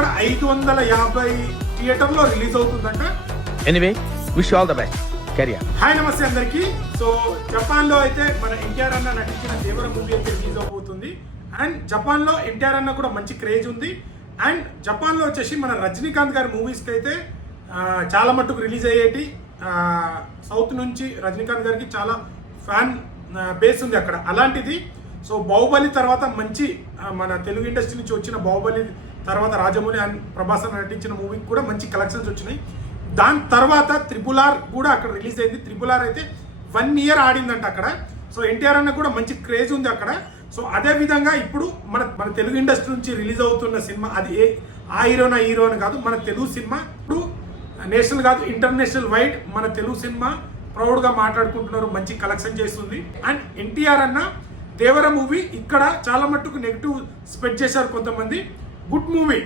అక్కడ 550 థియేటర్లో రిలీజ్ అవుతుందంట. Anyway wish all the best. Career. Hi నమస్తే అందరికి. సో జపాన్ లో అయితే మన ఎన్టీఆర్ అన్న నటించిన దేవర మూవీ అయితే రిలీజ్ అవబోతుంది. అండ్ జపాన్ లో ఎన్టీఆర్ అన్న కూడా మంచి క్రేజ్ ఉంది. అండ్ జపాన్ లో వచ్చేసి మన రజనీకాంత్ గారి మూవీస్ కి అయితే చాలా మట్టుకు రిలీజ్ అయ్యేటి. సౌత్ నుంచి రజనీకాంత్ గారికి చాలా ఫ్యాన్ బేస్ ఉంది అక్కడ. అలాంటిది సో బాహుబలి తర్వాత మంచి మన తెలుగు ఇండస్ట్రీ నుంచి వచ్చిన బాహుబలి తర్వాత రాజమౌళి అండ్ ప్రభాస్ నటించిన మూవీకి కూడా మంచి కలెక్షన్స్ వచ్చినాయి. దాని తర్వాత RRR కూడా అక్కడ రిలీజ్ అయింది. RRR అయితే 1 year ఆడిందంట అక్కడ. సో ఎన్టీఆర్ అన్న కూడా మంచి క్రేజ్ ఉంది అక్కడ. సో అదే విధంగా ఇప్పుడు మన తెలుగు ఇండస్ట్రీ నుంచి రిలీజ్ అవుతున్న సినిమా అది ఆ హీరో అని కాదు, మన తెలుగు సినిమా ఇప్పుడు నేషనల్ కాదు ఇంటర్నేషనల్ వైడ్ మన తెలుగు సినిమా ప్రౌడ్గా మాట్లాడుకుంటున్నారు, మంచి కలెక్షన్ చేస్తుంది. అండ్ ఎన్టీఆర్ అన్న దేవర మూవీ ఇక్కడ చాలా మట్టుకు నెగిటివ్ స్ప్రెడ్ చేశారు కొంతమంది. Good movie.